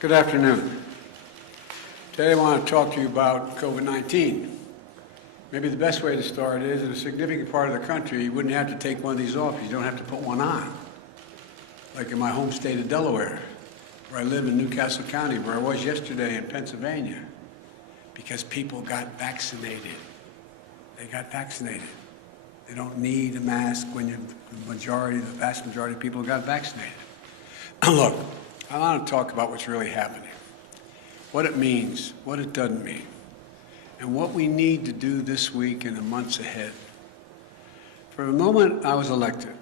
Good afternoon. Today I want to talk to you about COVID-19. Maybe the best way to start is, in a significant part of the country, you wouldn't have to take one of these off because you don't have to put one on. Like in my home state of Delaware, where I live in Newcastle County, where I was yesterday in Pennsylvania, because people got vaccinated. They got vaccinated. They don't need a mask when the vast majority of people got vaccinated. Look, I want to talk about what's really happening, what it means, what it doesn't mean, and what we need to do this week and the months ahead. From the moment I was elected,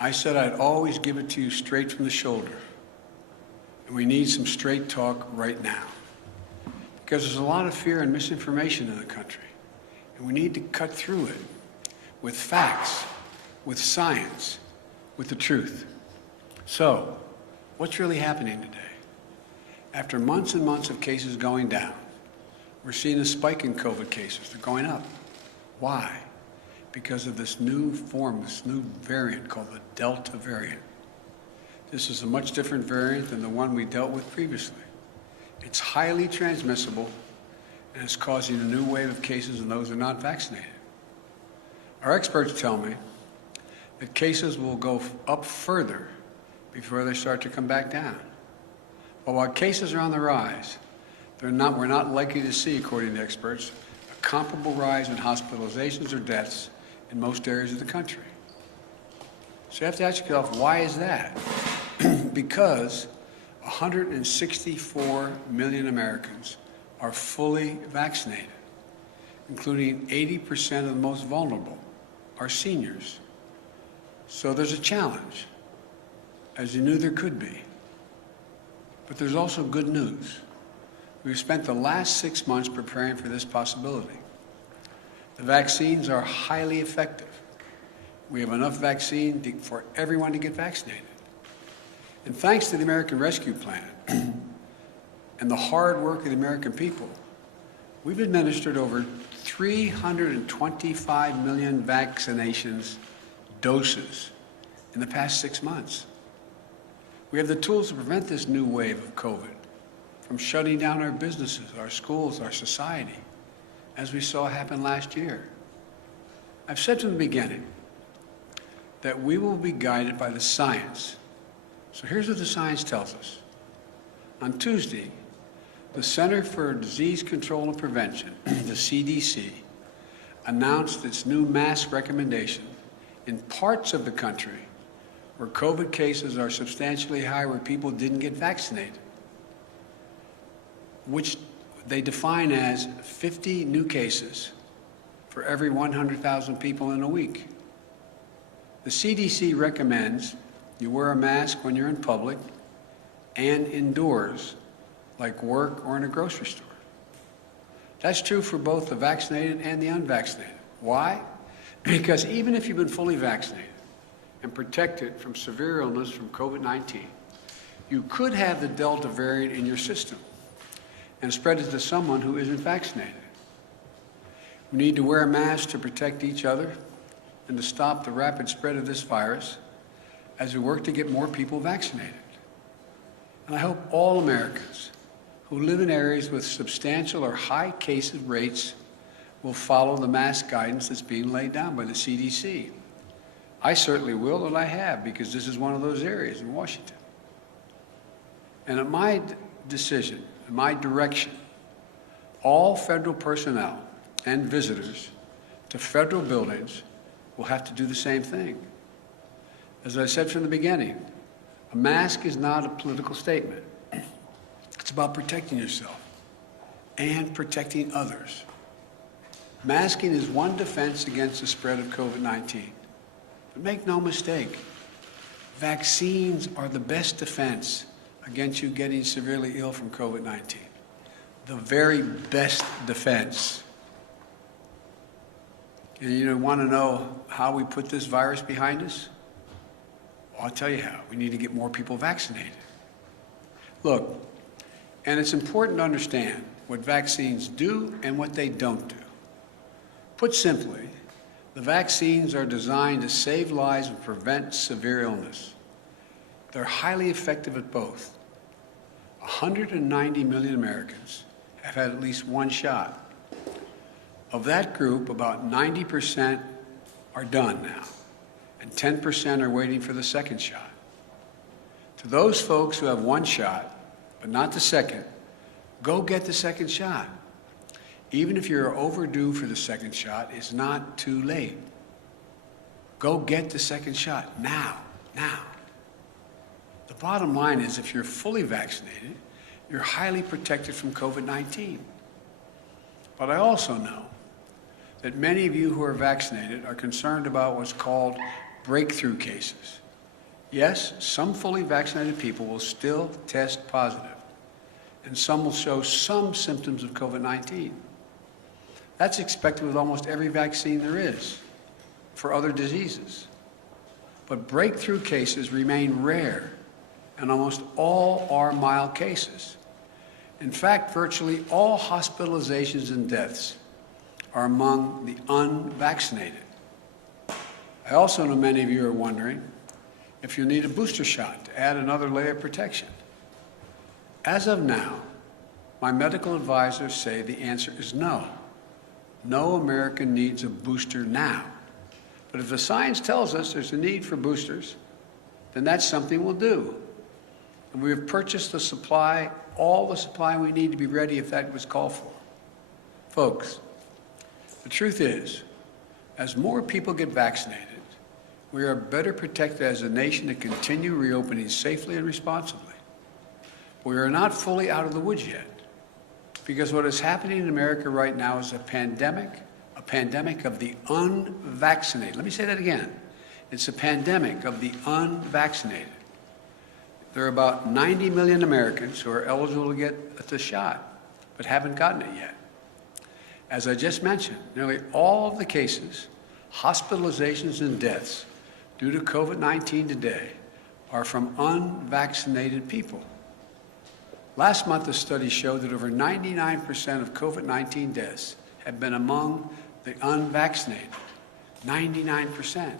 I said I'd always give it to you straight from the shoulder. And we need some straight talk right now. Because there's a lot of fear and misinformation in the country. And we need to cut through it with facts, with science, with the truth. So, what's really happening today? After months and months of cases going down, we're seeing a spike in COVID cases. They're going up. Why? Because of this new form, this new variant called the Delta variant. This is a much different variant than the one we dealt with previously. It's highly transmissible, and it's causing a new wave of cases in those who are not vaccinated. Our experts tell me that cases will go up further before they start to come back down. But while cases are on the rise, we're not likely to see, according to experts, a comparable rise in hospitalizations or deaths in most areas of the country. So you have to ask yourself, why is that? Because 164 million Americans are fully vaccinated, including 80% of the most vulnerable, are seniors. So there's a challenge, as you knew there could be. But there's also good news. We've spent the last 6 months preparing for this possibility. The vaccines are highly effective. We have enough vaccine for everyone to get vaccinated. And thanks to the American Rescue Plan and the hard work of the American people, we've administered over 325 million vaccinations doses in the past 6 months. We have the tools to prevent this new wave of COVID from shutting down our businesses, our schools, our society, as we saw happen last year. I've said from the beginning that we will be guided by the science. So here's what the science tells us. On Tuesday, the Center for Disease Control and Prevention, the CDC, announced its new mask recommendation in parts of the country where COVID cases are substantially higher, where people didn't get vaccinated, which they define as 50 new cases for every 100,000 people in a week. The CDC recommends you wear a mask when you're in public and indoors, like work or in a grocery store. That's true for both the vaccinated and the unvaccinated. Why? Because even if you've been fully vaccinated and protected from severe illness from COVID-19, you could have the Delta variant in your system and spread it to someone who isn't vaccinated. We need to wear a mask to protect each other and to stop the rapid spread of this virus as we work to get more people vaccinated. And I hope all Americans who live in areas with substantial or high case rates will follow the mask guidance that's being laid down by the CDC. I certainly will, and I have, because this is one of those areas in Washington. And at my decision, at my direction, all federal personnel and visitors to federal buildings will have to do the same thing. As I said from the beginning, a mask is not a political statement. It's about protecting yourself and protecting others. Masking is one defense against the spread of COVID-19. But make no mistake, vaccines are the best defense against you getting severely ill from COVID-19. The very best defense. And you want to know how we put this virus behind us? Well, I'll tell you how. We need to get more people vaccinated. Look, and it's important to understand what vaccines do and what they don't do. Put simply, the vaccines are designed to save lives and prevent severe illness. They're highly effective at both. 190 million Americans have had at least one shot. Of that group, about 90% are done now, and 10% are waiting for the second shot. To those folks who have one shot, but not the second, go get the second shot. Even if you're overdue for the second shot, it's not too late. Go get the second shot now. The bottom line is, if you're fully vaccinated, you're highly protected from COVID-19. But I also know that many of you who are vaccinated are concerned about what's called breakthrough cases. Yes, some fully vaccinated people will still test positive, and some will show some symptoms of COVID-19. That's expected with almost every vaccine there is for other diseases. But breakthrough cases remain rare, and almost all are mild cases. In fact, virtually all hospitalizations and deaths are among the unvaccinated. I also know many of you are wondering if you need a booster shot to add another layer of protection. As of now, my medical advisors say the answer is no. No American needs a booster now. But if the science tells us there's a need for boosters, then that's something we'll do. And we have purchased the supply, all the supply we need to be ready if that was called for. Folks, the truth is, as more people get vaccinated, we are better protected as a nation to continue reopening safely and responsibly. We are not fully out of the woods yet, because what is happening in America right now is a pandemic of the unvaccinated. Let me say that again. It's a pandemic of the unvaccinated. There are about 90 million Americans who are eligible to get the shot, but haven't gotten it yet. As I just mentioned, nearly all of the cases, hospitalizations, and deaths due to COVID-19 today are from unvaccinated people. Last month, a study showed that over 99% of COVID-19 deaths have been among the unvaccinated. 99%.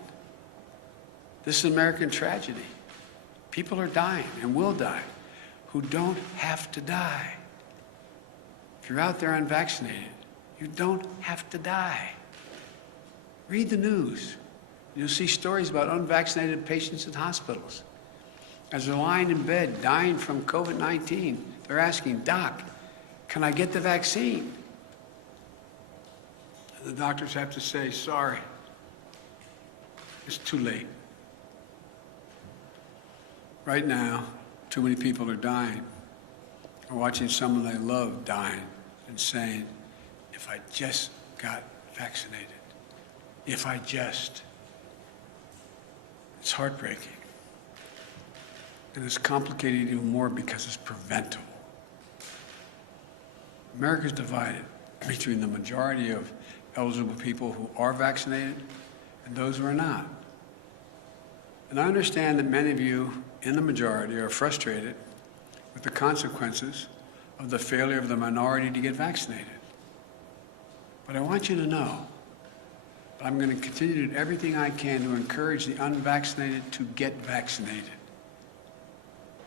This is an American tragedy. People are dying and will die who don't have to die. If you're out there unvaccinated, you don't have to die. Read the news. You'll see stories about unvaccinated patients in hospitals. As they're lying in bed, dying from COVID-19, they're asking, "Doc, can I get the vaccine?" And the doctors have to say, "Sorry, it's too late." Right now, too many people are dying, or watching someone they love dying and saying, "If I just got vaccinated, if I just." It's heartbreaking. And it's complicated even more because it's preventable. America's divided between the majority of eligible people who are vaccinated and those who are not. And I understand that many of you in the majority are frustrated with the consequences of the failure of the minority to get vaccinated. But I want you to know that I'm going to continue to do everything I can to encourage the unvaccinated to get vaccinated.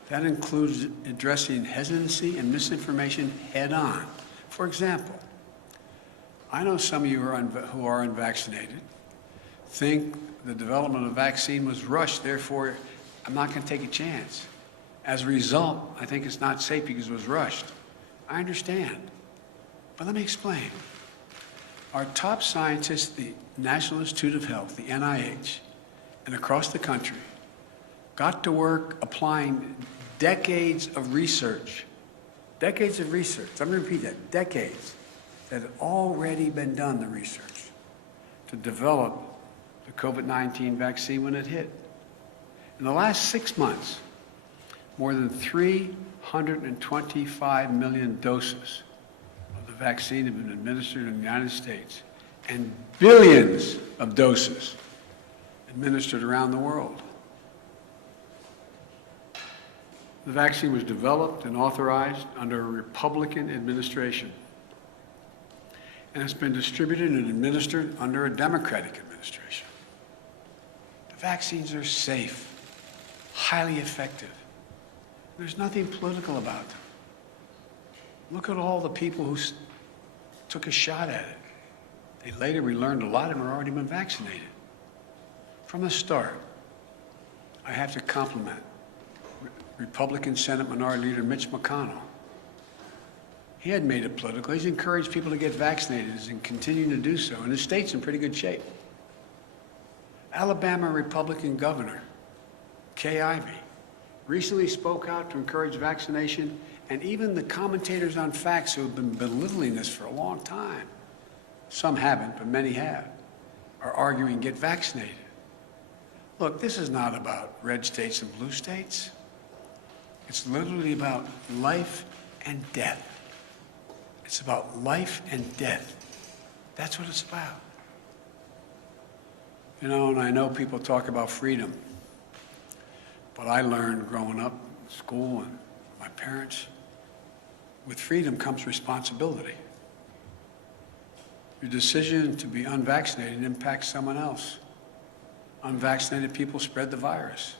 That includes addressing hesitancy and misinformation head-on. For example, I know some of you who are unvaccinated think the development of a vaccine was rushed, therefore I'm not going to take a chance. As a result, I think it's not safe because it was rushed. I understand. But let me explain. Our top scientists, the National Institute of Health, the NIH, and across the country, got to work applying decades of research. Decades of research. I'm going to repeat that. Decades that had already been done, the research, to develop the COVID-19 vaccine when it hit. In the last 6 months, more than 325 million doses of the vaccine have been administered in the United States, and billions of doses administered around the world. The vaccine was developed and authorized under a Republican administration, and it's been distributed and administered under a Democratic administration. The vaccines are safe, highly effective, There's nothing political about them. Look at all the people who took a shot at it. We learned a lot of them had already been vaccinated. From the start, I have to compliment Republican Senate Minority Leader Mitch McConnell. He hadn't made it political. He's encouraged people to get vaccinated and continuing to do so, and his state's in pretty good shape. Alabama Republican Governor Kay Ivey recently spoke out to encourage vaccination, and even the commentators on facts who have been belittling this for a long time, some haven't, but many have, are arguing get vaccinated. Look, this is not about red states and blue states. It's literally about life and death. It's about life and death. That's what it's about. You know, and I know people talk about freedom, but I learned growing up in school and my parents, with freedom comes responsibility. Your decision to be unvaccinated impacts someone else. Unvaccinated people spread the virus.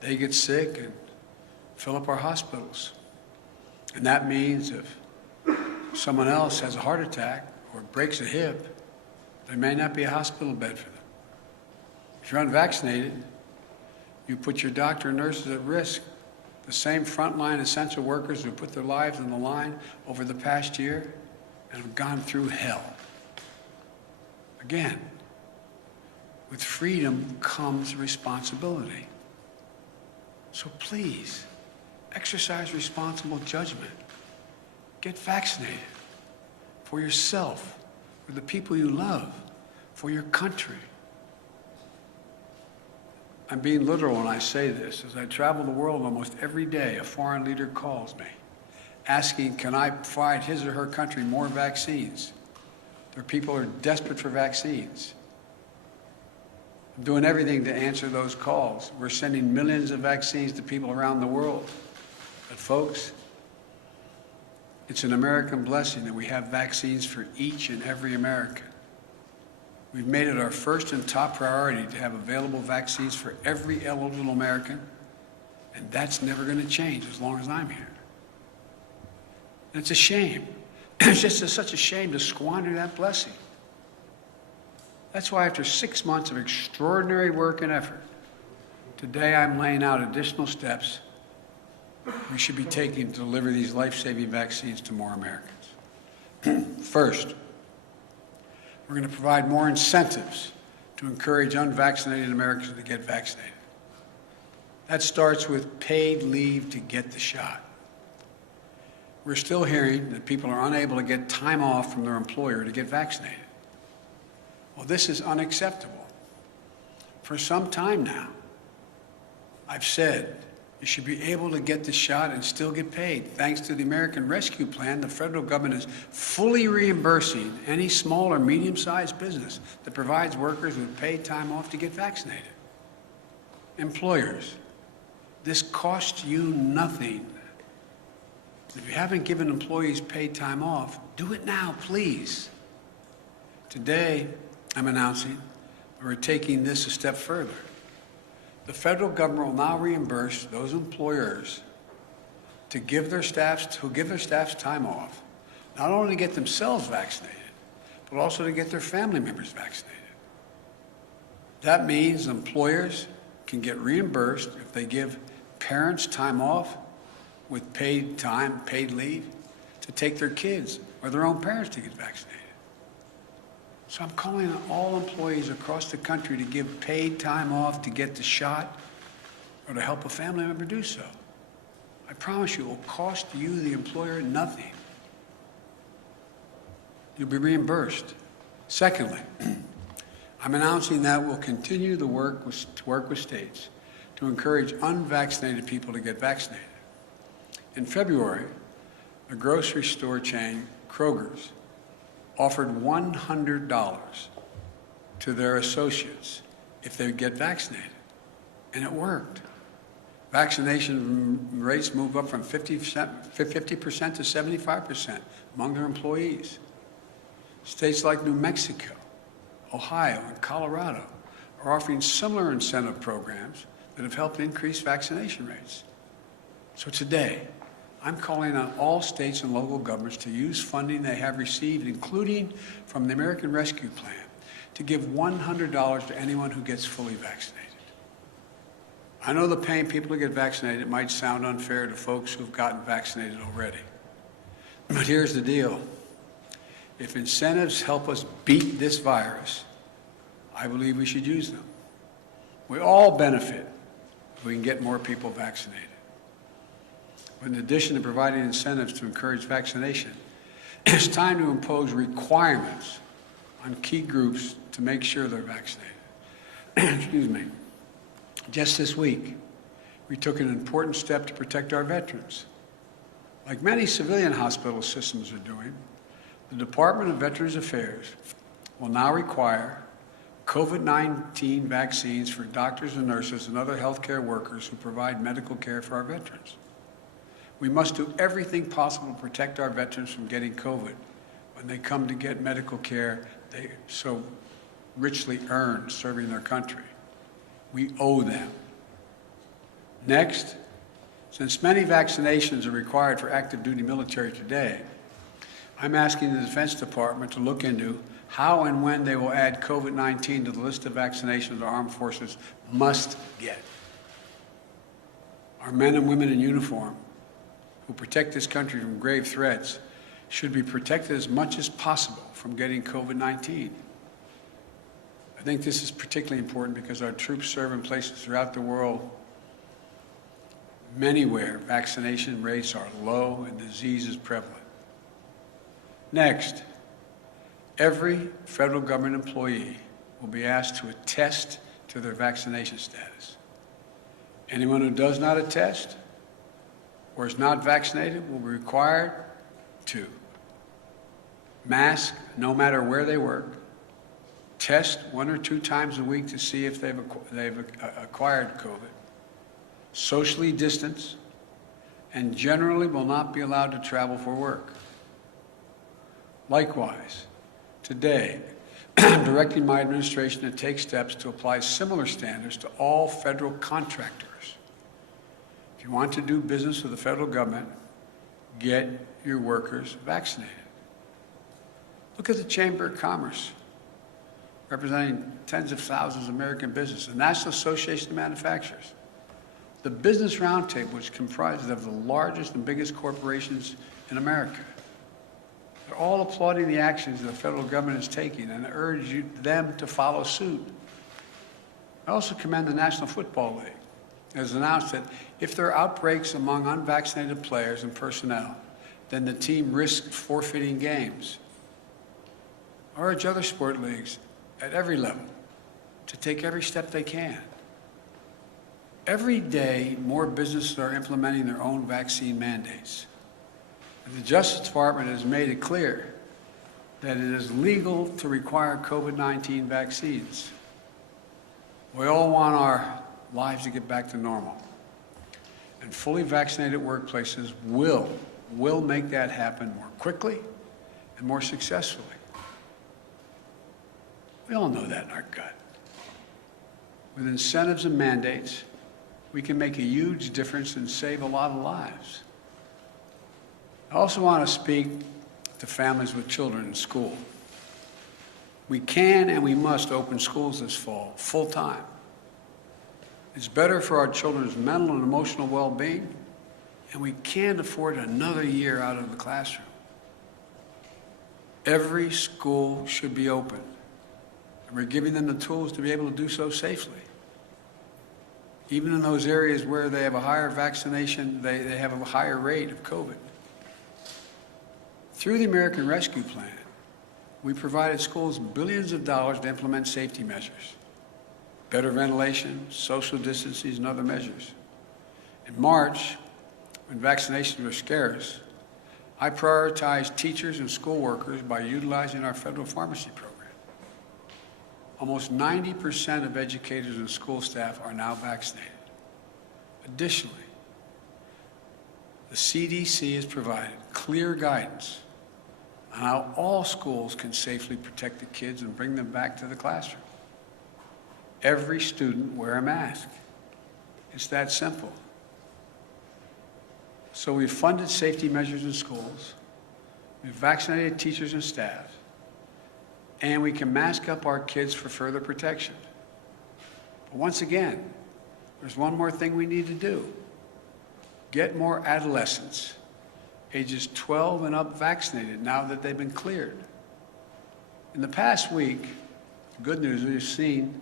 They get sick and fill up our hospitals. And that means if someone else has a heart attack or breaks a hip, there may not be a hospital bed for them. If you're unvaccinated, you put your doctor and nurses at risk. The same frontline essential workers who put their lives on the line over the past year and have gone through hell. Again, with freedom comes responsibility. So please, exercise responsible judgment. Get vaccinated for yourself, for the people you love, for your country. I'm being literal when I say this. As I travel the world almost every day, a foreign leader calls me, asking, can I provide his or her country more vaccines? There are people who are desperate for vaccines. I'm doing everything to answer those calls. We're sending millions of vaccines to people around the world. But folks, it's an American blessing that we have vaccines for each and every American. We've made it our first and top priority to have available vaccines for every eligible American, and that's never going to change as long as I'm here. And it's a shame. It's just such a shame to squander that blessing. That's why after 6 months of extraordinary work and effort, today I'm laying out additional steps we should be taking to deliver these life-saving vaccines to more Americans. First, we're going to provide more incentives to encourage unvaccinated Americans to get vaccinated. That starts with paid leave to get the shot. We're still hearing that people are unable to get time off from their employer to get vaccinated. Well, this is unacceptable. For some time now, I've said you should be able to get the shot and still get paid. Thanks to the American Rescue Plan, the federal government is fully reimbursing any small or medium-sized business that provides workers with paid time off to get vaccinated. Employers, this costs you nothing. If you haven't given employees paid time off, do it now, please. Today, I'm announcing we're taking this a step further. The federal government will now reimburse those employers to give their staffs time off, not only to get themselves vaccinated, but also to get their family members vaccinated. That means employers can get reimbursed if they give parents time off with paid time, paid leave, to take their kids or their own parents to get vaccinated. So I'm calling on all employees across the country to give paid time off to get the shot or to help a family member do so. I promise you it will cost you, the employer, nothing. You'll be reimbursed. Secondly, I'm announcing that we'll continue to work with states to encourage unvaccinated people to get vaccinated. In February, the grocery store chain Kroger's offered $100 to their associates if they would get vaccinated, and it worked. Vaccination rates moved up from 50% to 75% among their employees. States like New Mexico, Ohio, and Colorado are offering similar incentive programs that have helped increase vaccination rates. So today, I'm calling on all states and local governments to use funding they have received, including from the American Rescue Plan, to give $100 to anyone who gets fully vaccinated. I know the paying people to get vaccinated might sound unfair to folks who've gotten vaccinated already. But here's the deal. If incentives help us beat this virus, I believe we should use them. We all benefit if we can get more people vaccinated. But in addition to providing incentives to encourage vaccination, it's time to impose requirements on key groups to make sure they're vaccinated. Excuse me. Just this week, we took an important step to protect our veterans. Like many civilian hospital systems are doing, the Department of Veterans Affairs will now require COVID-19 vaccines for doctors and nurses and other healthcare workers who provide medical care for our veterans. We must do everything possible to protect our veterans from getting COVID when they come to get medical care they so richly earned serving their country. We owe them. Next, since many vaccinations are required for active duty military today, I'm asking the Defense Department to look into how and when they will add COVID-19 to the list of vaccinations our armed forces must get. Our men and women in uniform who protect this country from grave threats should be protected as much as possible from getting COVID-19. I think this is particularly important because our troops serve in places throughout the world, many where vaccination rates are low and disease is prevalent. Next, every federal government employee will be asked to attest to their vaccination status. Anyone who does not attest or is not vaccinated will be required to mask no matter where they work, test 1 or 2 times a week to see if they've acquired COVID, socially distance, and generally will not be allowed to travel for work. Likewise, today, I'm directing my administration to take steps to apply similar standards to all federal contractors. If you want to do business with the federal government, get your workers vaccinated. Look at the Chamber of Commerce, representing tens of thousands of American businesses, the National Association of Manufacturers, the Business Roundtable, which comprises of the largest and biggest corporations in America. They're all applauding the actions the federal government is taking and urge them to follow suit. I also commend the National Football League. It has announced that if there are outbreaks among unvaccinated players and personnel, then the team risks forfeiting games. I urge other sport leagues at every level to take every step they can. Every day, more businesses are implementing their own vaccine mandates. And the Justice Department has made it clear that it is legal to require COVID-19 vaccines. We all want our lives to get back to normal. And fully vaccinated workplaces will make that happen more quickly and more successfully. We all know that in our gut. With incentives and mandates, we can make a huge difference and save a lot of lives. I also want to speak to families with children in school. We can and we must open schools this fall, full time. It's better for our children's mental and emotional well-being, and we can't afford another year out of the classroom. Every school should be open, and we're giving them the tools to be able to do so safely. Even in those areas where they have a higher vaccination, they have a higher rate of COVID. Through the American Rescue Plan, we provided schools billions of dollars to implement safety measures, better ventilation, social distancing, and other measures. In March, when vaccinations were scarce, I prioritized teachers and school workers by utilizing our federal pharmacy program. Almost 90% of educators and school staff are now vaccinated. Additionally, the CDC has provided clear guidance on how all schools can safely protect the kids and bring them back to the classroom. Every student wear a mask. It's that simple. So we've funded safety measures in schools, we've vaccinated teachers and staff, and we can mask up our kids for further protection. But once again, there's one more thing we need to do. Get more adolescents, ages 12 and up, vaccinated now that they've been cleared. In the past week, the good news, we've seen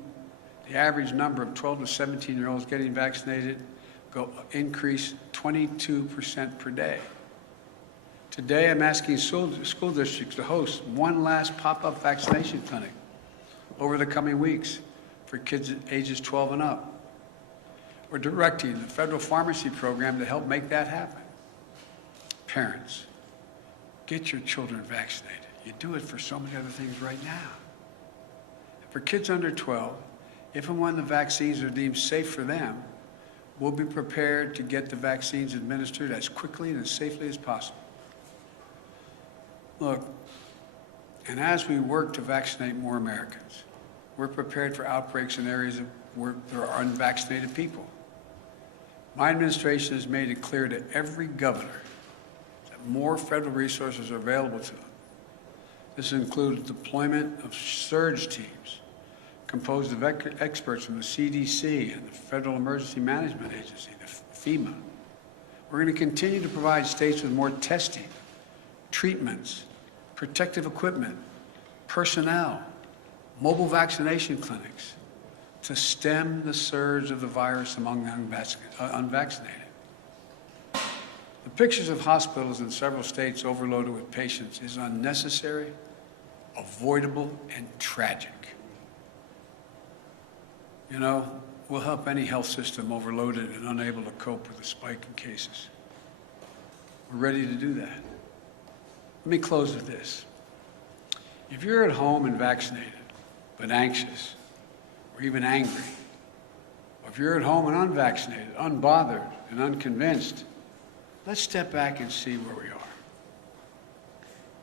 the average number of 12 to 17-year-olds getting vaccinated increase 22% per day. Today, I'm asking school districts to host one last pop-up vaccination clinic over the coming weeks for kids ages 12 and up. We're directing the federal pharmacy program to help make that happen. Parents, get your children vaccinated. You do it for so many other things right now. For kids under 12, if and when the vaccines are deemed safe for them, we'll be prepared to get the vaccines administered as quickly and as safely as possible. Look, and as we work to vaccinate more Americans, we're prepared for outbreaks in areas where there are unvaccinated people. My administration has made it clear to every governor that more federal resources are available to them. This includes deployment of surge teams composed of experts from the CDC and the Federal Emergency Management Agency, the FEMA. We're going to continue to provide states with more testing, treatments, protective equipment, personnel, mobile vaccination clinics to stem the surge of the virus among the unvaccinated. The pictures of hospitals in several states overloaded with patients is unnecessary, avoidable, and tragic. You know, we'll help any health system overloaded and unable to cope with a spike in cases. We're ready to do that. Let me close with this. If you're at home and vaccinated, but anxious, or even angry, or if you're at home and unvaccinated, unbothered, and unconvinced, let's step back and see where we are.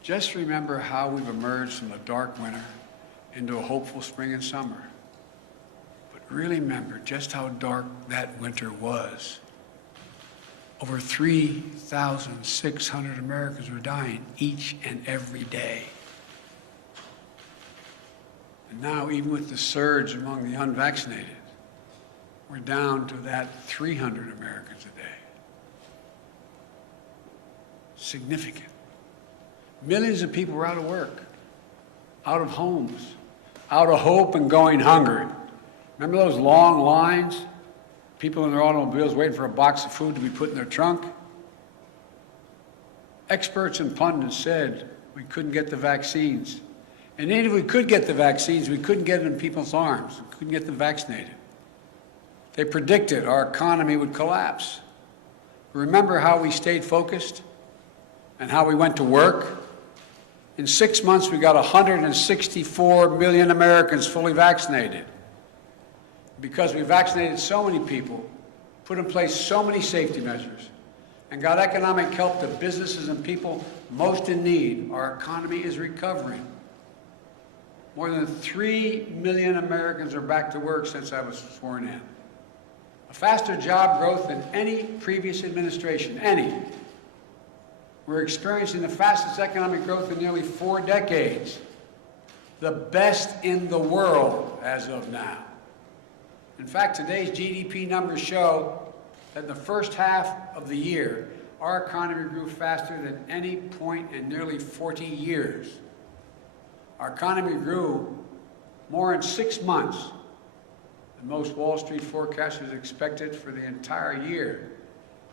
Just remember how we've emerged from a dark winter into a hopeful spring and summer. But really remember just how dark that winter was. Over 3,600 Americans were dying each and every day. And now, even with the surge among the unvaccinated, we're down to that 300 Americans a day. Significant. Millions of people were out of work, out of homes, out of hope and going hungry. Remember those long lines? People in their automobiles waiting for a box of food to be put in their trunk? Experts and pundits said we couldn't get the vaccines. And even if we could get the vaccines, we couldn't get them in people's arms. We couldn't get them vaccinated. They predicted our economy would collapse. Remember how we stayed focused and how we went to work? In 6 months, we got 164 million Americans fully vaccinated. Because we vaccinated so many people, put in place so many safety measures, and got economic help to businesses and people most in need, our economy is recovering. More than 3 million Americans are back to work since I was sworn in. A faster job growth than any previous administration, any. We're experiencing the fastest economic growth in nearly 4 decades, the best in the world as of now. In fact, today's GDP numbers show that in the first half of the year, our economy grew faster than any point in nearly 40 years. Our economy grew more in 6 months than most Wall Street forecasters expected for the entire year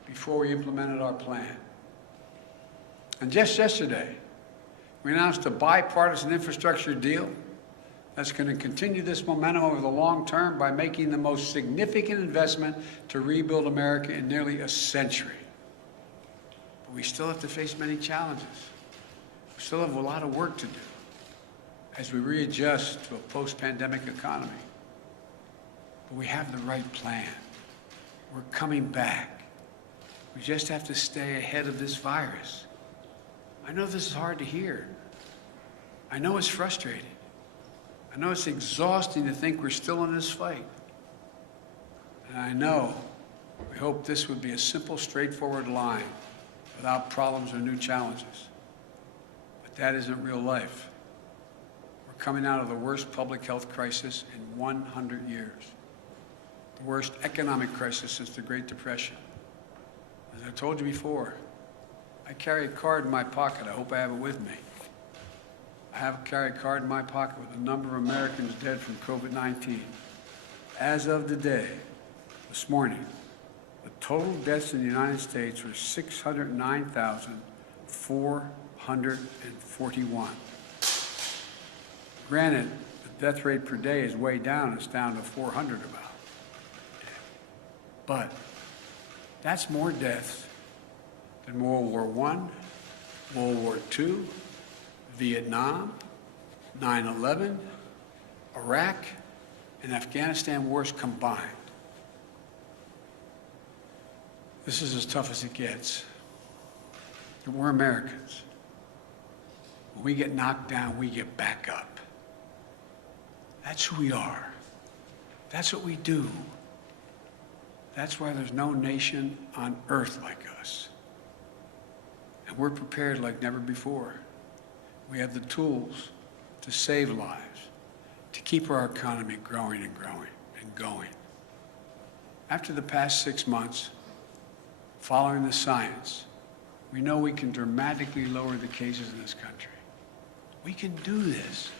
before we implemented our plan. And just yesterday, we announced a bipartisan infrastructure deal that's going to continue this momentum over the long term by making the most significant investment to rebuild America in nearly a century. But we still have to face many challenges. We still have a lot of work to do as we readjust to a post-pandemic economy. But we have the right plan. We're coming back. We just have to stay ahead of this virus. I know this is hard to hear. I know it's frustrating. I know it's exhausting to think we're still in this fight. And I know we hope this would be a simple, straightforward line without problems or new challenges. But that isn't real life. We're coming out of the worst public health crisis in 100 years, the worst economic crisis since the Great Depression. As I told you before, I carry a card in my pocket. I hope I have it with me. I carry a card in my pocket with the number of Americans dead from COVID-19. As of today, this morning, the total deaths in the United States were 609,441. Granted, the death rate per day is way down. It's down to 400 about. But that's more deaths than World War I, World War II, Vietnam, 9/11, Iraq, and Afghanistan wars combined. This is as tough as it gets. And we're Americans. When we get knocked down, we get back up. That's who we are. That's what we do. That's why there's no nation on earth like us. And we're prepared like never before. We have the tools to save lives, to keep our economy growing and growing and going. After the past 6 months, following the science, we know we can dramatically lower the cases in this country. We can do this.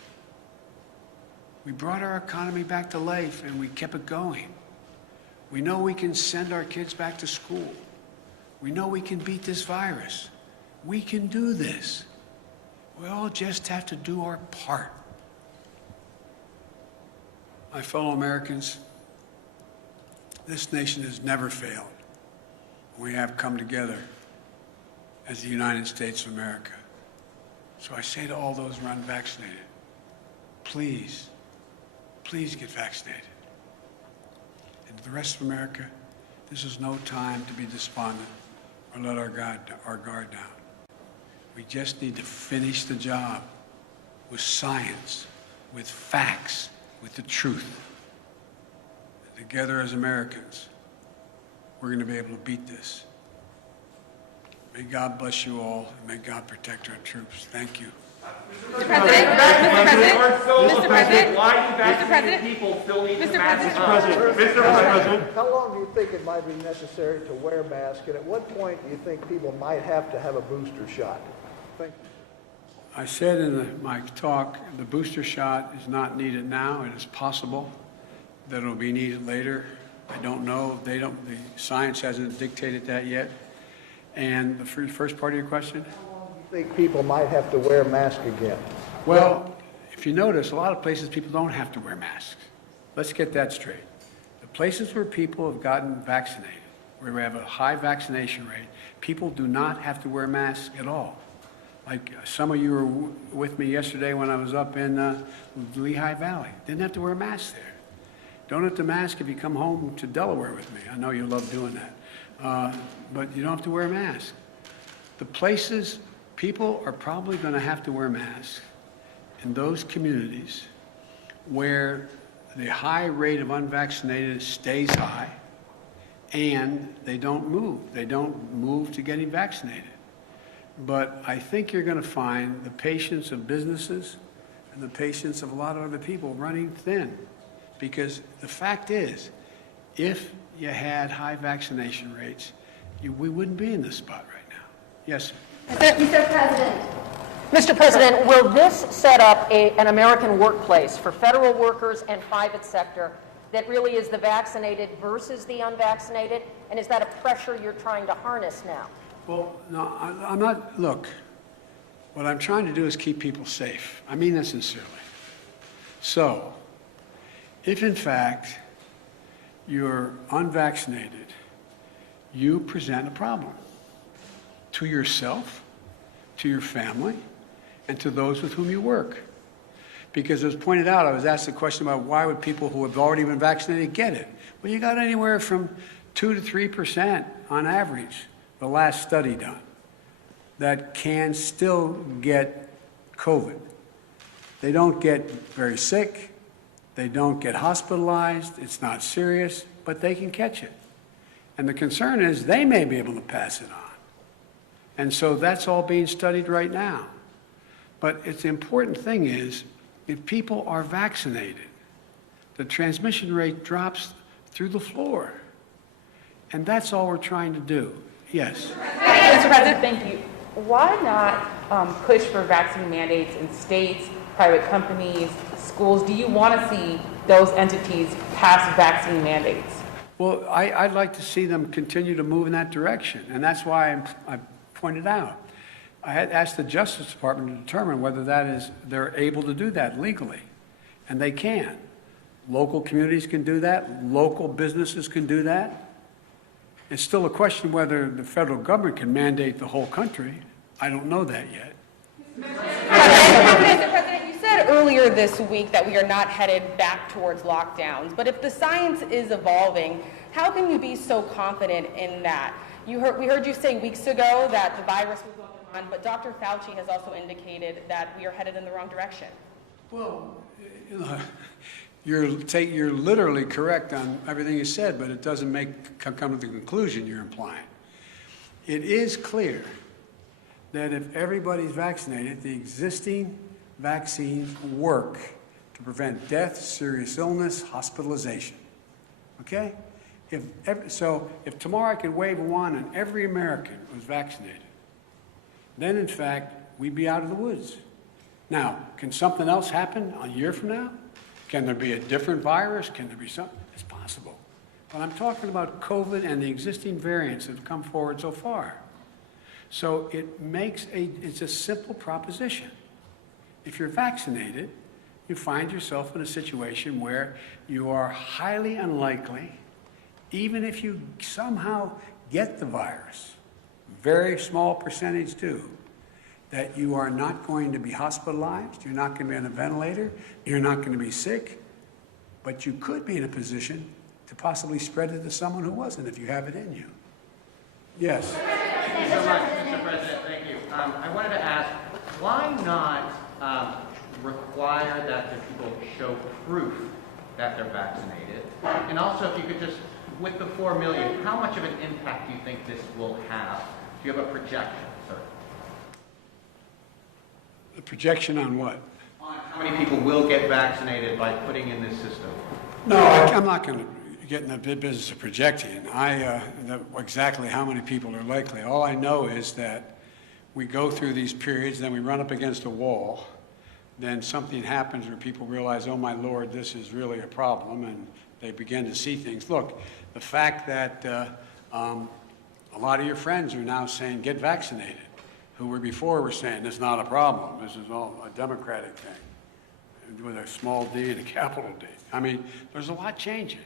We brought our economy back to life and we kept it going. We know we can send our kids back to school. We know we can beat this virus. We can do this. We all just have to do our part. My fellow Americans, this nation has never failed. We have come together as the United States of America. So I say to all those who are unvaccinated, please, please get vaccinated. And to the rest of America, this is no time to be despondent or let our guard down. We just need to finish the job with science, with facts, with the truth. And together as Americans, we're going to be able to beat this. May God bless you all, and may God protect our troops. Thank you. Mr. President, why do vaccinated people still need to mask up? Mr. President. How long do you think it might be necessary to wear a mask, and at what point do you think people might have to have a booster shot? Thank you. I said in my talk, the booster shot is not needed now. It is possible that it will be needed later. I don't know. The science hasn't dictated that yet. And the first part of your question? How long do you think people might have to wear a mask again? Well, if you notice, a lot of places people don't have to wear masks. Let's get that straight. The places where people have gotten vaccinated, where we have a high vaccination rate, people do not have to wear masks at all. Like some of you were with me yesterday when I was up in Lehigh Valley. Didn't have to wear a mask there. Don't have to mask if you come home to Delaware with me. I know you love doing that. But you don't have to wear a mask. The places people are probably going to have to wear masks in those communities where the high rate of unvaccinated stays high and they don't move. They don't move to getting vaccinated. But I think you're going to find the patience of businesses and the patience of a lot of other people running thin. Because the fact is, if you had high vaccination rates, we wouldn't be in this spot right now. Yes, sir. Mr. President, will this set up an American workplace for federal workers and private sector that really is the vaccinated versus the unvaccinated? And is that a pressure you're trying to harness now? Well, no, I'm not. Look, what I'm trying to do is keep people safe. I mean that sincerely. So, if in fact you're unvaccinated, you present a problem to yourself, to your family, and to those with whom you work. Because as pointed out, I was asked the question about why would people who have already been vaccinated get it? Well, you got anywhere from 2 to 3% on average, the last study done, that can still get COVID. They don't get very sick. They don't get hospitalized. It's not serious, but they can catch it. And the concern is they may be able to pass it on. And so that's all being studied right now. But it's the important thing is, if people are vaccinated, the transmission rate drops through the floor. And that's all we're trying to do. Yes. Mr. President, thank you. Why not push for vaccine mandates in states, private companies, schools? Do you want to see those entities pass vaccine mandates? Well, I'd like to see them continue to move in that direction, and that's why I pointed out. I had asked the Justice Department to determine whether they're able to do that legally, and they can. Local communities can do that. Local businesses can do that. It's still a question whether the federal government can mandate the whole country. I don't know that yet. Mr. President, you said earlier this week that we are not headed back towards lockdowns, but if the science is evolving, how can you be so confident in that? We heard you say weeks ago that the virus was going on, but Dr. Fauci has also indicated that we are headed in the wrong direction. Well, you know, you're literally correct on everything you said, but it doesn't come to the conclusion you're implying. It is clear that if everybody's vaccinated, the existing vaccines work to prevent death, serious illness, hospitalization. Okay? If tomorrow I could wave a wand and every American was vaccinated, then in fact we'd be out of the woods. Now, can something else happen a year from now? Can there be a different virus? Can there be something? It's possible. But I'm talking about COVID and the existing variants that have come forward so far. So it's a simple proposition. If you're vaccinated, you find yourself in a situation where you are highly unlikely, even if you somehow get the virus, very small percentage do, that you are not going to be hospitalized, you're not going to be on a ventilator, you're not going to be sick, but you could be in a position to possibly spread it to someone who wasn't if you have it in you. Yes. Thank you so much, Mr. President. Thank you. I wanted to ask, why not require that the people show proof that they're vaccinated? And also, if you could just, with the 4 million, how much of an impact do you think this will have? Do you have a projection, sir? A projection on what? On how many people will get vaccinated by putting in this system? No, I'm not going to get in the business of projecting. Exactly how many people are likely. All I know is that we go through these periods, then we run up against a wall, then something happens where people realize, oh my Lord, this is really a problem, and they begin to see things. Look, the fact that a lot of your friends are now saying, get vaccinated, who were before were saying, it's not a problem, this is all a Democratic thing, with a small d and a capital D. I mean, there's a lot changing.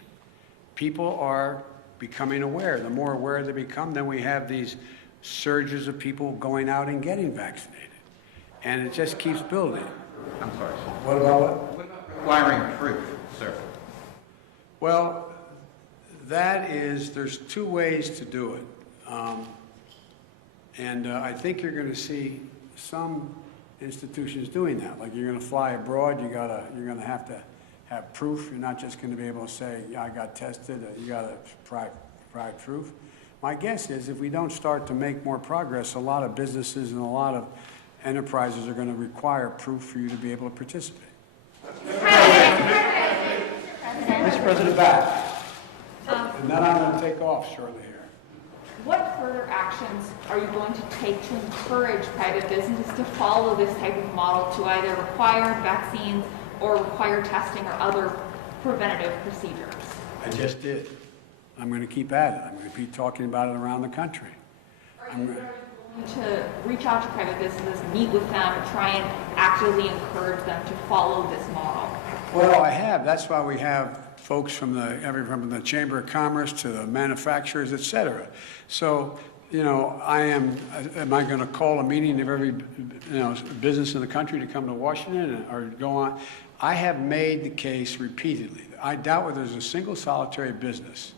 People are becoming aware. The more aware they become, then we have these surges of people going out and getting vaccinated. And it just keeps building. I'm sorry, sir. What about what? What about requiring proof, sir? Well, there's two ways to do it. I think you're going to see some institutions doing that. Like you're going to fly abroad, you're going to have proof. You're not just going to be able to say, yeah, I got tested. You got to provide proof. My guess is if we don't start to make more progress, a lot of businesses and a lot of enterprises are going to require proof for you to be able to participate. Mr. President, back. And then I'm going to take off shortly here. What further actions are you going to take to encourage private businesses to follow this type of model to either require vaccines or require testing or other preventative procedures? I just did. I'm going to keep at it. I'm going to keep talking about it around the country. Are you going to reach out to private businesses, meet with them, try and actively encourage them to follow this model? Well, I have. That's why we have folks from the Chamber of Commerce to the manufacturers, et cetera. So, am I going to call a meeting of every, business in the country to come to Washington or go on? I have made the case repeatedly. I doubt whether there's a single solitary business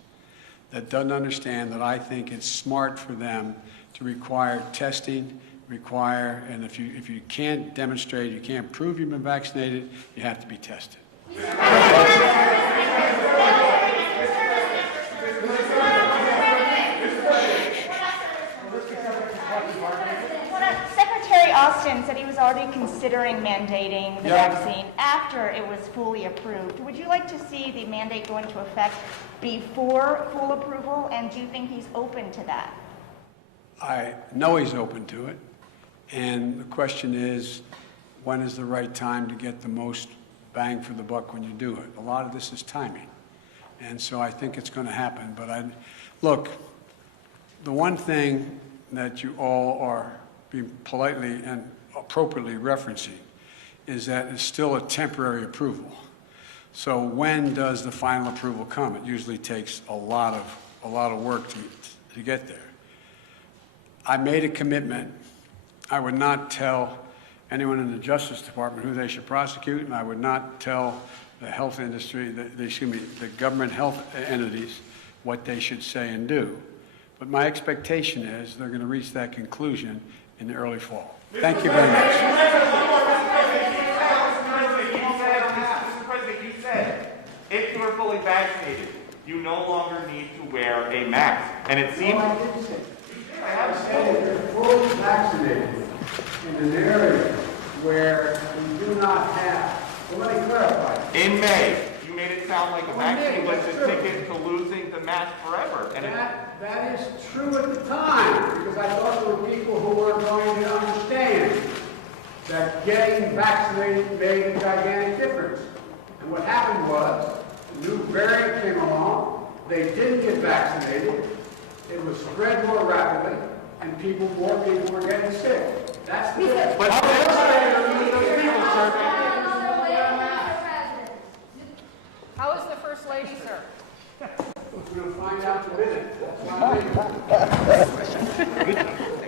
that doesn't understand that I think it's smart for them to require testing, and if you can't demonstrate, you can't prove you've been vaccinated, you have to be tested. Secretary Austin said he was already considering mandating the Yeah. vaccine after it was fully approved. Would you like to see the mandate go into effect before full approval, and do you think he's open to that? I know he's open to it, and the question is, when is the right time to get the most bang for the buck when you do it? A lot of this is timing, and so I think it's going to happen. But look, the one thing that you all are being politely and appropriately referencing is that it's still a temporary approval. So when does the final approval come? It usually takes a lot of work to get there. I made a commitment. I would not tell anyone in the Justice Department who they should prosecute, and I would not tell the health industry, the government health entities, what they should say and do. But my expectation is they're going to reach that conclusion in the early fall. Thank you very much. Mr. President, you said if you are fully vaccinated, you no longer need to wear a mask. And it seems... I didn't say. I have said if you're fully vaccinated in an area where we do not have, well, let me clarify. In May, you made it sound like a vaccine was the ticket to losing the mask forever. And That is true at the time, because I thought there were people who were going to understand that getting vaccinated made a gigantic difference. And what happened was, the new variant came along, they didn't get vaccinated, it was spread more rapidly, and more people were getting sick. That's the difference. but How is the First Lady, sir? We're going to find out in a minute. That's why I'm